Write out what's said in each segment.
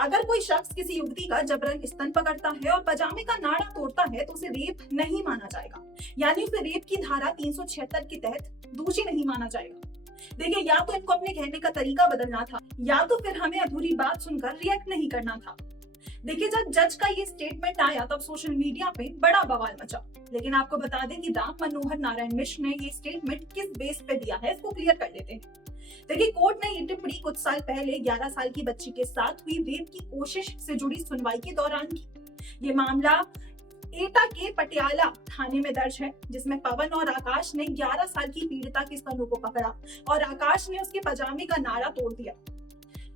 अगर कोई शख्स किसी युवती का जबरन स्तन पकड़ता है और पजामे का नाड़ा तोड़ता है तो उसे रेप नहीं माना जाएगा, यानी उसे रेप की धारा 376 के तहत दोषी नहीं माना जाएगा। देखिए, या तो इनको अपने कहने का तरीका बदलना था या तो फिर हमें अधूरी बात सुनकर रिएक्ट नहीं करना था। देखिए, जब जज का ये स्टेटमेंट आया तब सोशल मीडिया पे बड़ा बवाल मचा। लेकिन आपको बता दें कि राम मनोहर नारायण मिश्र ने ये स्टेटमेंट किस बेस पे दिया है, इसको क्लियर कर लेते हैं। देखिए, कोर्ट ने ये टिप्पणी कुछ साल पहले 11 साल की बच्ची के साथ हुई रेप की कोशिश से जुड़ी सुनवाई के दौरान की। ये मामला एटा के पटियाला थाने में दर्ज है, जिसमें पवन और आकाश ने 11 साल की पीड़िता के स्तनों को पकड़ा और आकाश ने उसके पजामे का नाड़ा तोड़ दिया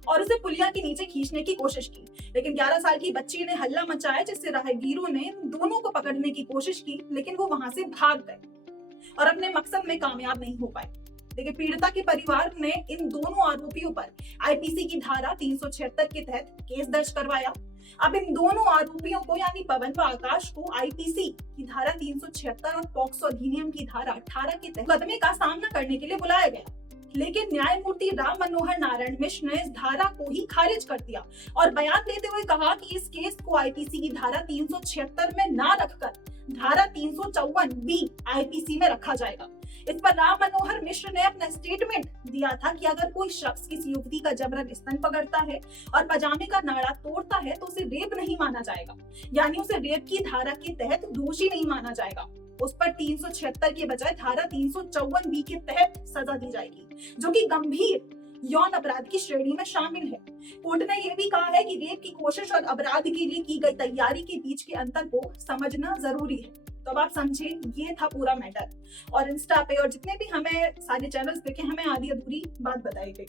और उसे पुलिया के नीचे खींचने की कोशिश की। लेकिन 11 साल की बच्ची ने हल्ला मचाया, जिससे राहगीरों ने दोनों को पकड़ने की कोशिश की, लेकिन वो वहां से भाग गए और अपने मकसद में कामयाब नहीं हो पाए। देखिए, पीड़िता के परिवार ने इन दोनों आरोपियों पर आईपीसी की धारा 376 के तहत केस दर्ज करवाया। अब इन दोनों आरोपियों को यानी पवन व आकाश को आईपीसी की धारा 376 और पॉक्सो अधिनियम की धारा 18 के तहत मुकदमे का सामना करने के लिए बुलाया गया। लेकिन न्यायमूर्ति राम मनोहर नारायण मिश्र ने इस धारा को ही खारिज कर दिया और बयान देते हुए कहा कि इस केस को आईपीसी की धारा 376 में ना रखकर धारा 354 बी आईपीसी में रखा जाएगा। इस पर राम मनोहर मिश्र ने अपना स्टेटमेंट दिया था कि अगर कोई शख्स किसी युवती का जबरन स्तन पकड़ता है और पजामे का नाड़ा तोड़ता है तो उसे रेप नहीं माना जाएगा, यानी उसे रेप की धारा के तहत दोषी नहीं माना जाएगा। उस पर 376 के बजाय धारा 354 बी के तहत सजा दी जाएगी, जो कि गंभीर यौन अपराध की श्रेणी में शामिल है। कोर्ट ने यह भी कहा है कि रेप की कोशिश और अपराध के लिए की गई तैयारी के बीच के अंतर को समझना जरूरी है। तो अब आप समझे, ये था पूरा मैटर। और इंस्टा पे और जितने भी हमें सारे चैनल्स देखे, हमें आधी अधूरी बात बताई गई।